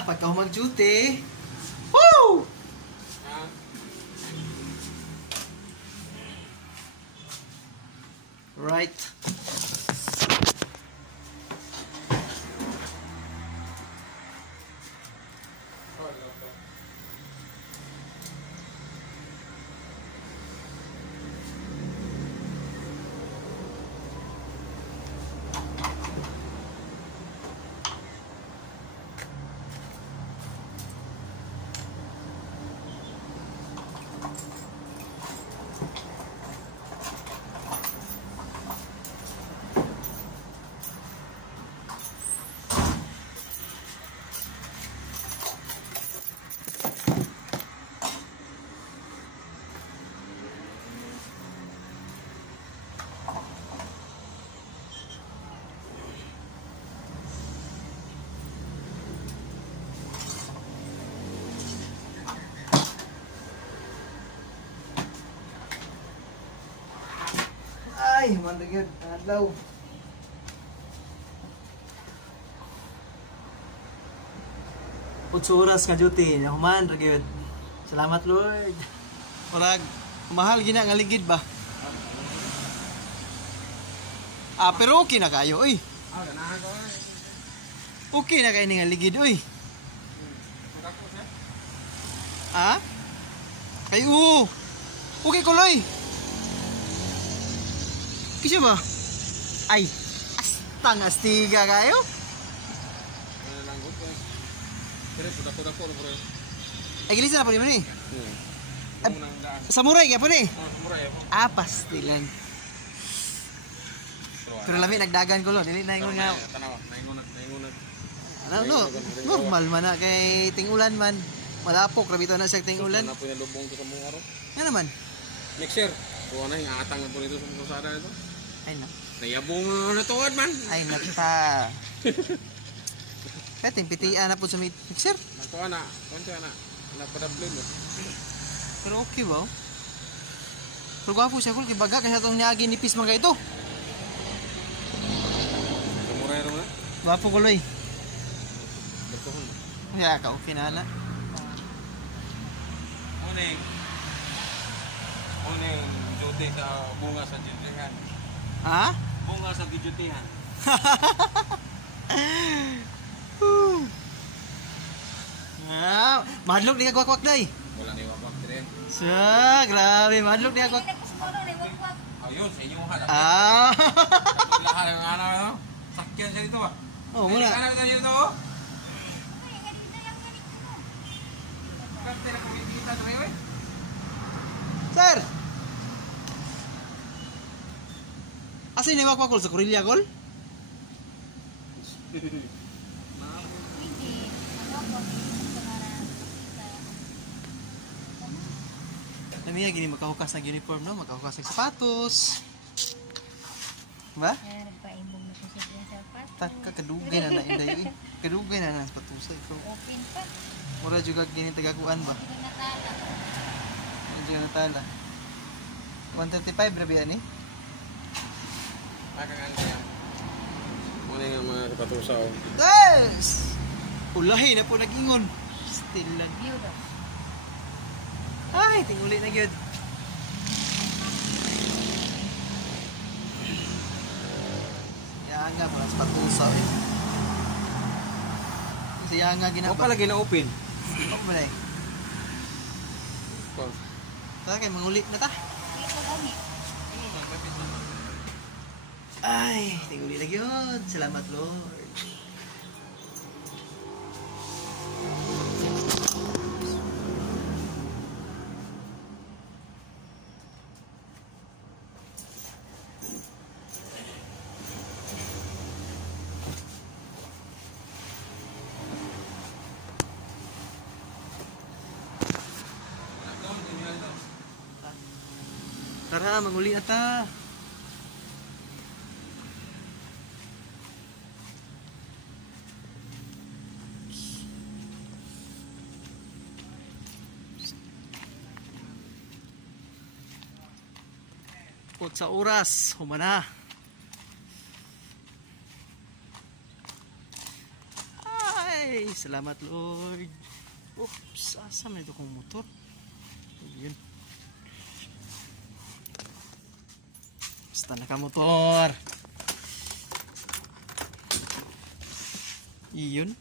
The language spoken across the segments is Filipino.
pagka mag-duty. Woo! Right. Ay, manda gyud adlaw. Putso oras nga duty, human ra gyud. Salamat Lord. Murag mahal gina nga ligid ba? Pero okay na kayo, oy. Okay na kayo nga ligid, oy. Ayo. Okay kuloy. Kisya ba? Ay, astang astiga kayo? Ay, gilisa na po naman eh. Samurai kaya po ni? Pastilan. Pero lami, nagdagan ko lo. Dili na ingon nga. Ano, normal man na kay tingulan man. Malapok, rabito na siya tingulan. Ano po yung lubong ko sa mga araw? Nga naman. Next year, kuha na yung atang po nito sa kusada ito. Ay na. Nayabong na tuwad man. Ay nata. Kaya pitian na po sa mixer. Nakuha na, konti na. Napadable mo. Pero okay ba? Pero gwapo siya kung kibaga kasi itong niyagi nipis mga ito. Kamurero mo na? Gwapo ko loy. Berkohon mo. Kaya ka okay na na. Uning duty sa bunga sa jutihan. Ha? Bunga sa jutihan. Madlok di ka kwak-kwak day. Wala ni wakwak din. Grabe, madlok di ka kwak. Ayun, sa inyo halak. Lahat ng ano, sakyan sa dito ba? Oh, muna. Ano ka dito? Kapte na kumikita sa may. Sir! Asa ni wakwak sa Korea kol? Namiya gini makahukas ng uniform no, makahukas ng sapatos. Ba? Nagpaimong na ko sa sapatos. Tak kadugay na na inday. Kadugay na na sapatos ikaw. Open pa. Mura juga gini tagakuan ba? Hindi natala. Hindi na tala. 135 rabi ani. Makakanta yan. Muna nga mga kapatusaw. Yes! Ulahi na po nag-ingon. Still lang. View daw. Ay, tinguli na gyud. Yanga mo sa patusa eh. Sa yanga O ginaba. pala gina-open. Ano ba na eh? Tara kay mangulit na ta. Ito kami. Ay, tinguli na gyud. Salamat Lord. Tara, manguli na ta. Put sa oras, humana. Ay. Uy, salamat Lord. Oops, asa man ito kong motor? Ayun. Basta nakamotor. Iyon.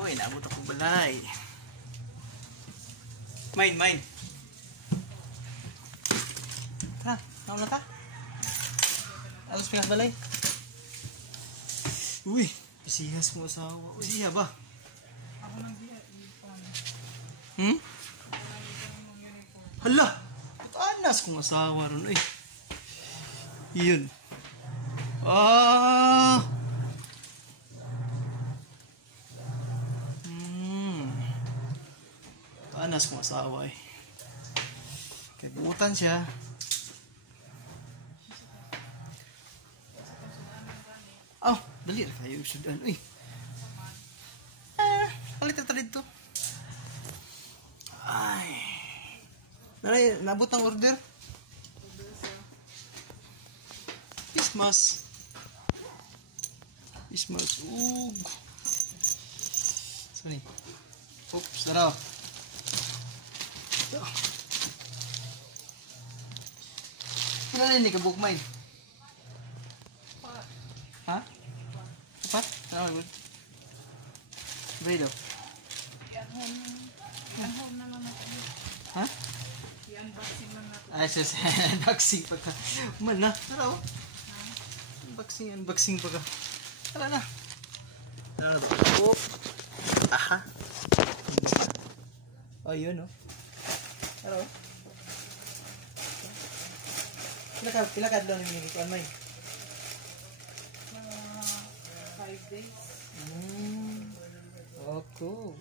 Uy, naabot akong balay. Mine. Ha, nauna ta? Alas pingas balay. Uy, pisihas mo asawa. Uy, siya ba? Hala! Anas kong asawa ron, uy. Yun. Anas kong asawa eh. Kaya buutan siya. Dali na tayo sudan. Uy. Palit na talit to. Ay. Nabot ang order. Christmas. Sorry. Oops, sarap. Kailan hindi ka bookmine? Ha? Apat? Ano ba? Bredo? Ha? Ay, sus. Unboxing pa ka. Man na. Tara o. Unboxing pa ka. Tara na. Tara na ba? Oh. Aha. Oh, yun o. Tara o. Pilakad lang yung minikuan mo eh. 5 days. Oh, cool.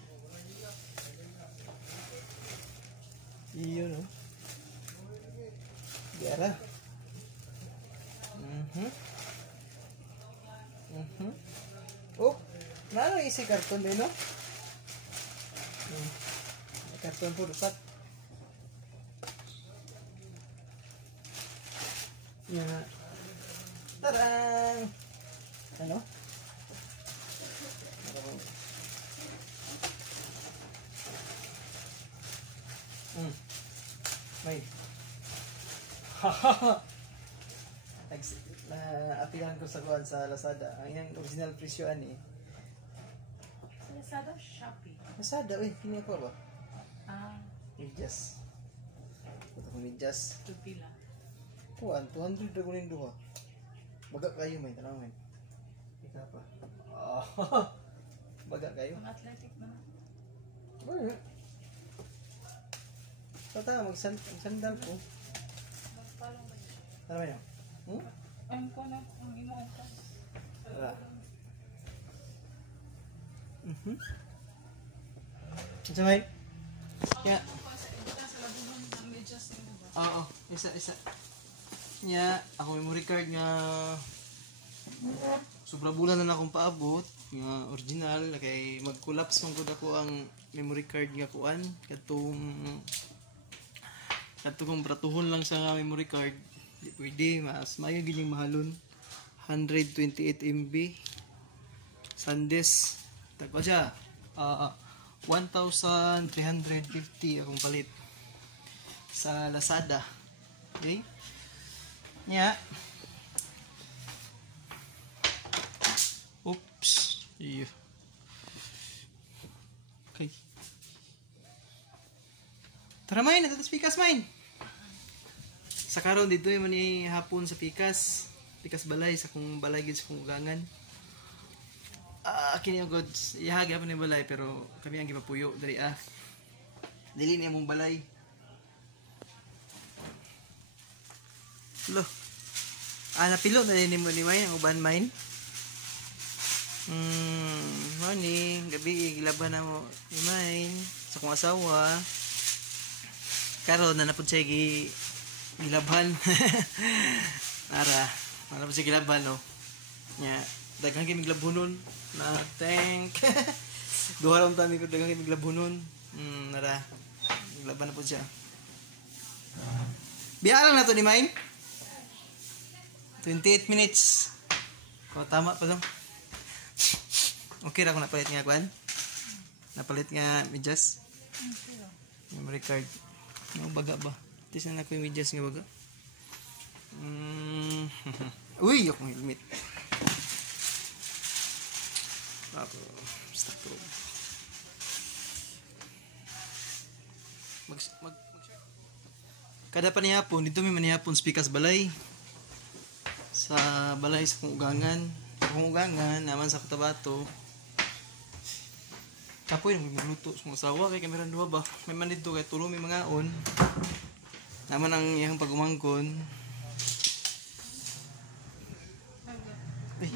Iyon o. Biara. Oh, nano isi karton din no? Karton po rusak. Yan. Tarang! Ano? May. Na-apilan ko sa kuwan sa Lazada. Ang yung original presyoan eh. Sa Lazada, Shopee. Lazada, uy, kini ko ba? Medyas. Ito ko medyas. Ito pila. Kuwan, 200 na kuning duha. Baga kayo may tanong men. Ika pa. Baga kayo. Ang athletic na. Wala. Tata, magsandal ko. Magpalong ba yun? Ano ba yun? Ayun ko na, ang imoon ka. Wala. Isa may? Kaya. Oo, isa. Nya, ako memory card nga sobra bulan na akong paabot nga original kay mag-collapse man gud ako ang memory card nga kuan katong pratuhon lang sa memory card di pwede mas maayo gid yung mahalon 128 MB SanDisk tako siya 1,350 akong palit sa Lazada. Okay? Nya. Oops. Iyo. Okay. Tara main, natatas pikas main. Sa karon dito man ni hapon sa pikas. pikas balay sa kung balay gid sa kung ugangan. Kini yung goods. Ihagi pa ni balay pero kami ang gipapuyo diri dili niya mong balay. Lo. Napilo na din mo ni Main ang uban Main. Morning, gabi gilaban na mo ni Main sa kong asawa. Karon na napud siya gilaban. Ara po siya gilaban no. Nya daghang kay miglabunon na tank. Duha ra tani ko daghang kay miglabunon. Nara. Gilaban na po siya. Biya lang na to ni Main. 28 minutes. Tama pa dong. Okay ra ko napalit nga kuan. Napalit nga medyas. Memory card. Baga ba? Tis na ko yung medyas nga baga. Uy, yok ng helmet. Stop ko. Kada pa niya hapon, dito may manihapon spikas balay. Sa balay sa kung ugangan. Sa kung ugangan, naman sa Cotabato. Kapoy nang magluto sa mga asawa kay kameran duha ba. May man dito kay tulo may mga on. Naman ang iyang pagumangkon. Ay,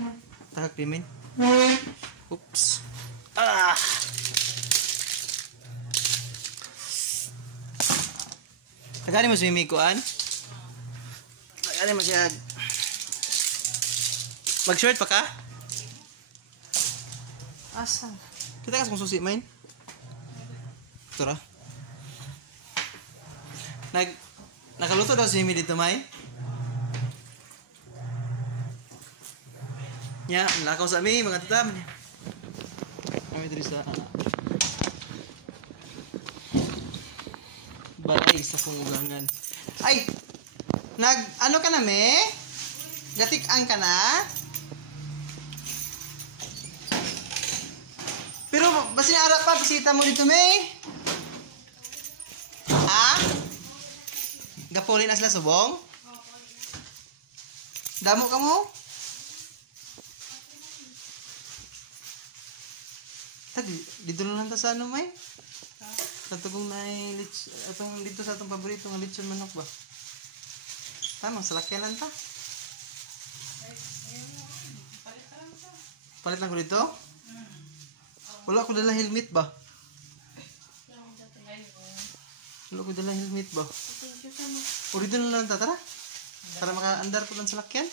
takak din men. Oops. Tagani mo swimming kuan? Tagani mo siya. Mag-short pa ka? Asa? Kita ka sa susi, Main? Ito ra. Nakaluto daw si Mimi dito, Main? Nya, nakaw sa amin, mga tatam. Kami dito sa balay sa Pungugangan. Ay! Ano ka na, me? Gatik-ang ka na? Pero basin arap pa, bisita mo dito, May. Ha? Gapolin na sila subong? Damo ka mo? Dito lang ta sa ano, May? Sa tugong na itong dito sa atong paborito ng lechon manok ba? Tama, sa lakyanan ta. Palit lang ko dito? Wala ko dala helmet ba? Wala ko dala helmet ba? O dito na lang tara? Para maka-andar po lang sa lakyan?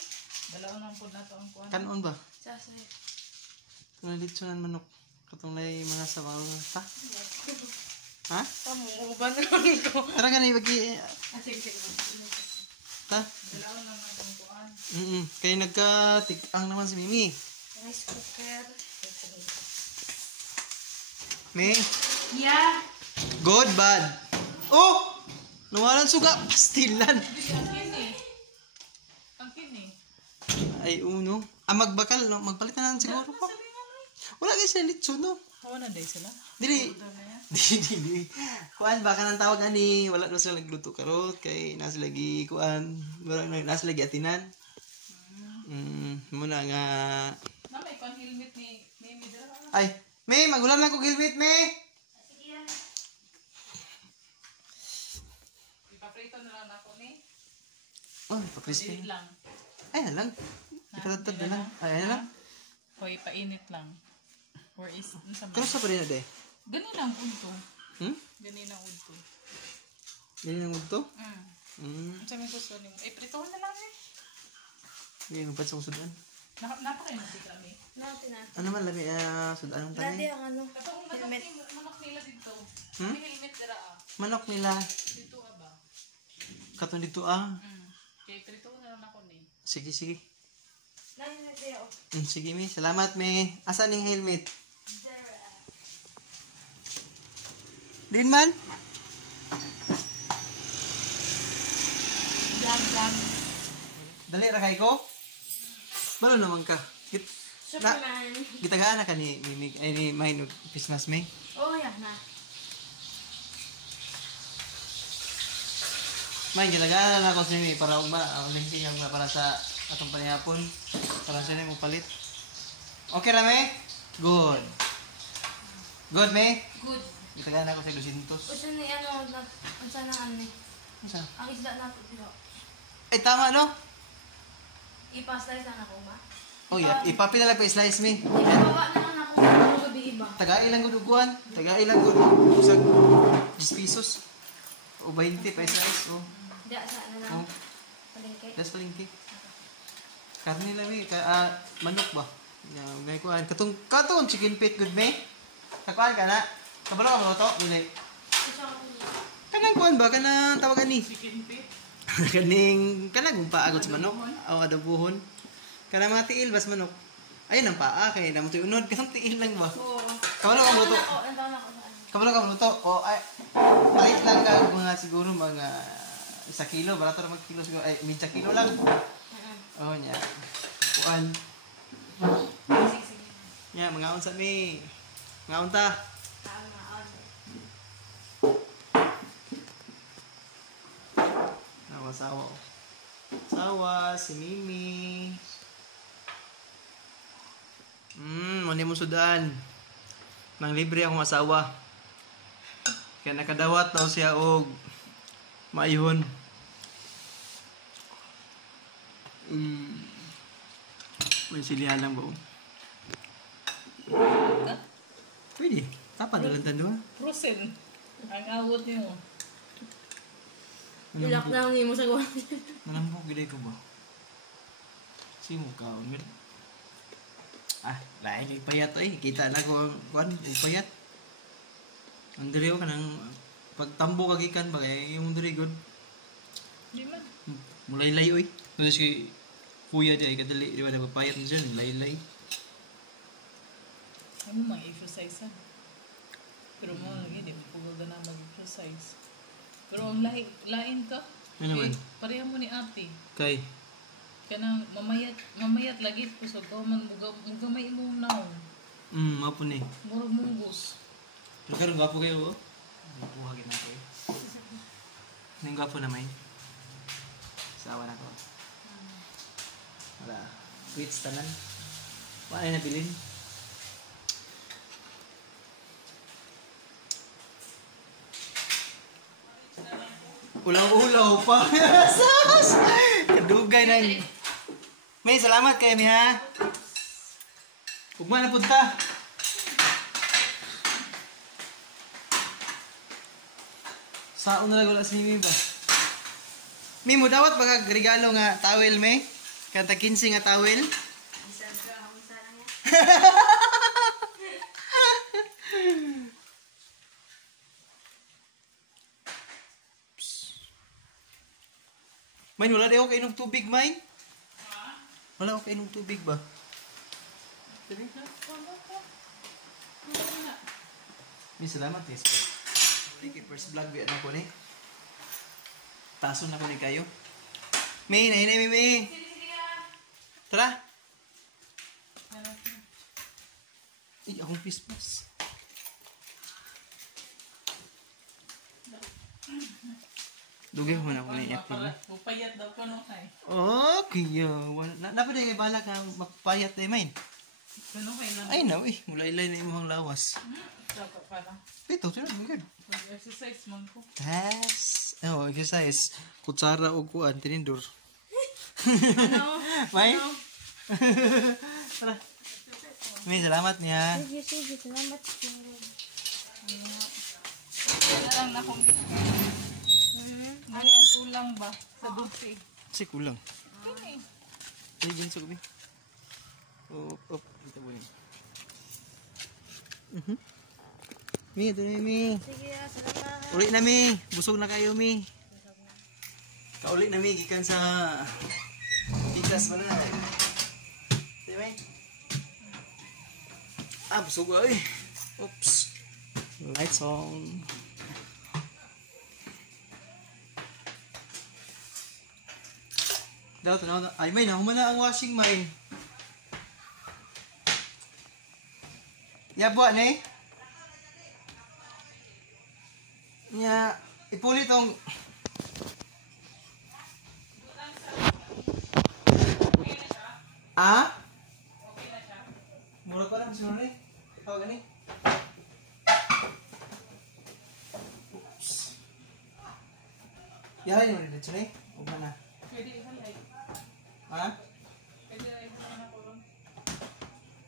Dalaon ang po na to ang kuwan. Kanon ba? Sasay. Kung nalitsunan manok. Katong na mga sabaw ta? Ha? Tamo, uban lang ko. Tara ka na ibagi. Sige. Ta? Dalaon lang ang kuwan. Kaya nagka-tik-ang naman si Mimi. Rice cooker. May? Yeah. Good, bad. Oh! Nawalan suga. Pastilan. Ang kini. Ay, uno. Magbakal. No? Magpalitan na siguro ko. Wala kayo sila litso, no? Hawa na day sila. Dili. Dili. Kuan, baka nang tawag ani. Wala na sila nagluto karot. Kay nasa lagi, kuan. Nasa lagi atinan. Muna nga. May kuwan helmet ni Mimi dara. Ay, May, magulam lang ko helmet, May. Sige yan. Ipaprito na lang ako ni. Oh, papristo. Dili lang. Ay, na lang. Ipatatad na lang. Ay, na lang. Hoy, painit lang. Where is sa Pero sa pa rin na, de? Gani lang udto. Gani lang udto. Yan yung to? Sa may gusto nimo. Pritohan na lang eh. Hindi yung sa kusudan. Napakain na si kami. Ano man, labi, sudan ang Dati tanay. ang ano, Katong manok nila dito. Hmm? May helmet dira ah. Manok nila. Dito ba? Katong dito, Kaya pritohan na lang ako ni. Sige, sige. nangyayari ako. Sige, May. Salamat, May. Asan yung helmet? Din man? Blang. Dali ra kay ko? Balo naman ka. Superman. Gitagaan na ka ni Mimi, ay ni May Christmas, May. Oh, yan na. May ginagana na ako sa nimi para ugma ang linking ang para sa atong panihapon para sa nimo palit. Okay ra me? Good. Good me? Good. Ginagana ako sa 200. Unsa ni ano na unsa na ano ni? Asa? Ang isda nato dito. Eh tama no? Ipa-slice na ako ma. Oh yeah, ipapila lang pa slice me. Ibawa na lang ako sa gabi iba. Taga-ilang gud uguan, taga-ilang gud usag 10 pesos. O 20 pesos oh. Diya sa ano lang. Oh, Palengke. das palengke. Karne lang me, manok ba? Ngay kuan katong chicken feet good me. Kakuan ka na. Kabalo ka mo to, dili. Isa ko niya. Kanang kuan ba kana tawagan ni? Chicken feet. Kaning kanang paagot sa manok o adabuhon. Kana mga tiil bas manok. Ayun ang paa kay namo tuy unod kasang tiil lang ba? Oo. Kabalo ka mo to. Ako, nandaw na ako sa ano. Kabalo ka mo to. O ay palit lang ka mga siguro mga 1 kilo, barato ra mag kilo siguro ay 1 kilo lang. Oh nya. Kuan. Sige, sige. Nya mga unsa mi. Mga unta. Taon. Sawa. Sawa, si Mimi. Mani mo sudan. Nang libre akong asawa. Kaya nakadawat daw siya og maayhon. May silihan lang ba? Pwede. Tapa na lang tanong. Frozen. Ang awot niyo. Ilak lang ni mo sa gawa. Manambog gilay ko ba? Simo ka, unmil. Lain ipayat eh. Kita na ko ang kuan, ipayat. Ang diri ka nang pagtambo kagikan ba kay yung diri good. Di man. Mulay-lay oy. Tapos si kuya di ay kadali di ba nagpapayat na siya, lay-lay. Ano mga exercise yan? Pero mo lagi, di mo pugaga na mag-exercise. Pero ang lain ka. Ano naman? Pareha mo ni ate. Kay Kanang mamayat lagi kusog ko man mugamay imong naon. mapo ni. Murag munggos. Pero karon gwapo kayo oh. Buha gid nako eh. Ning gwapo na may. Sawa na ko. Wala. Quits tanan. Wala na bilin. Ulaw-ulaw pa. Sus! Kadugay na. May salamat kayo mi ha. Ugma na punta. Saon na lang wala si Mimi ba? Mi mo dawat baka regalo nga towel me. Kanta 15 nga towel. Isa lang yan. Main, wala rin ako kainom tubig, Main. Wala ako kainom tubig ba? May salamat, yes. Like, first vlog, biyan ako ni. Taso na ko ni kayo. May, nahinay, may. Tara. Ay, akong pispas. Dugay ko na ako na iyak nila. Upayat daw ko no kay. Oh, kaya. Dapat ay bala ka magpayat na Main. Ano kay lang? Ay, no, eh. Mulay-lay na imong lawas. Dapat para. Ito, ito na, good. Exercise man ko. Yes. Oh, exercise. Kutsara o kuan, tinindor. Ano? May? Tara. May salamat niya. Sige, salamat. Wala lang na kung ano ang tulang ba? Sa dulce. Kasi kulang. Okay. Ay, dyan sa gabi. Op. Kita mo niya. Mi, ito na Mi. Sige, salamat. Uli na Mi. Busog na kayo Mi. Kauli na Mi. Gikan sa Ikas pa na. Sige Mi. Busog ay. Oops. Lights on. Daw, tanaw na. Ay, may nahumana ang washing, may. Yabo, ne? Nya, ipuli tong Ah? Murag pa lang siguro ni. Oh, gani. Oops. Yahay mo dito ni. Ug na. Pwede ihalay. Ha? Pwede na ihalay na ko ron.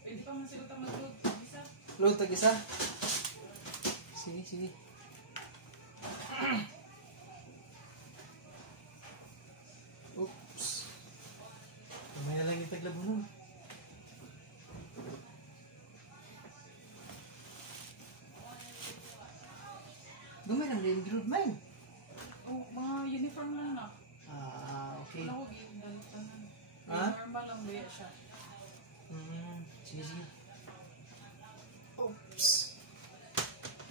Pwede pa man sila tamad-load. Isa. Load tag isa. Sige, sige. Oops. Kamay na lang itaglabo nun. Dumay lang din grilled mine. Oh, mga uniform lang na. Okay. Wala ko ginagalitan. Ha? Normal lang ba siya. Sige, sige. Oops.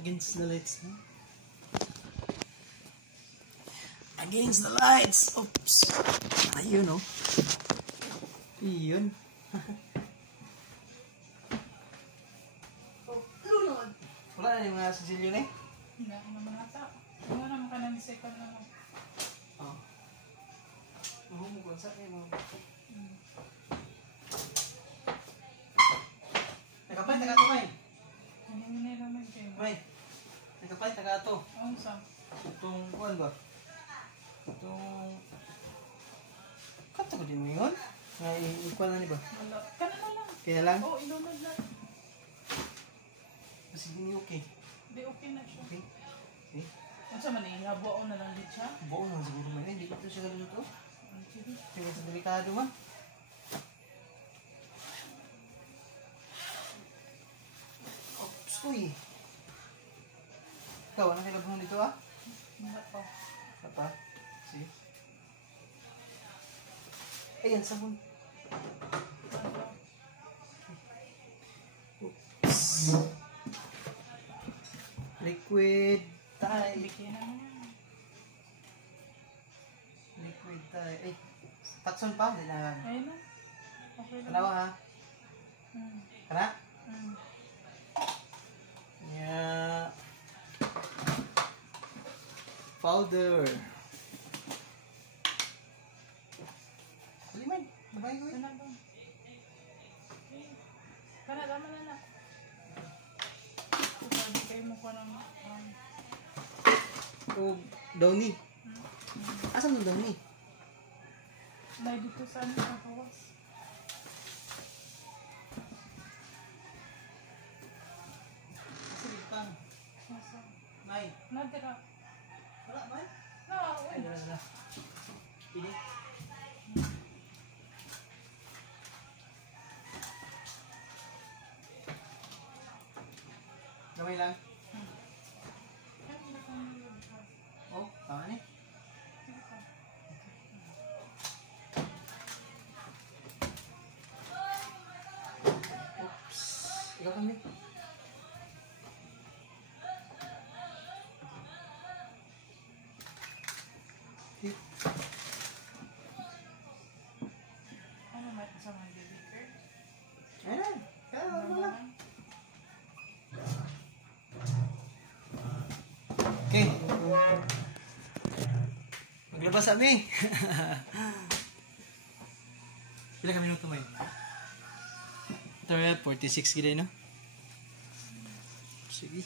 Against the lights, no? Against the lights. Oops. Ayun, no? Iyon. Oh, lunod. Wala na yung mga sisilyo na eh. Hindi naman ata. Ano naman ka ng second na mo. Oh. Mahumukon sa kayo mo. Nakapay, taga-ato, May. Hindi naman kayo. May. Nakapay, taga-ato. Ano sa? Itong, kuhan ba? Itong... Kata ko din mo yun? Ikuha na niya ba? Wala. Kana na lang. Kaya lang? Oo, ilunod lang. Kasi hindi okay. Hindi, okay na siya. Okay? Okay? Ano sa man, ihabo na lang din siya. Buo naman siguro man. Hindi ko ito siya galuto. Sige. Kaya sa delikado man. Oops, uy. Ikaw, ano kailabuhan dito ah? Wala pa. Apa? See? Ayan, sabon. Oops. Liquid tie. Bigyan na yan. Liquid tie. Ay, takson pa. Di na. Ayun na. Okay lang. Kanawa ha? Hmm. Kana? Hmm. Yeah. Powder. Liman. Babay ko eh. Kana ba? Kana, tama na na. Sabi kayo mo ko ng... O, Downy. Asan mo Downy? May dito sa ano sa bawas. Sige, pang. Nasa... May. Nadira. Wala, may. Na, Ay, uy. dala, dala. Pili. Gamay lang. Oh, tama ni. Oops. Ikaw kami. Okay. Ano may sa mga baker? Ayan. Kaya mo lang. Okay. Maglabas kami. Pila ka minuto may? 46 gila no? Sige.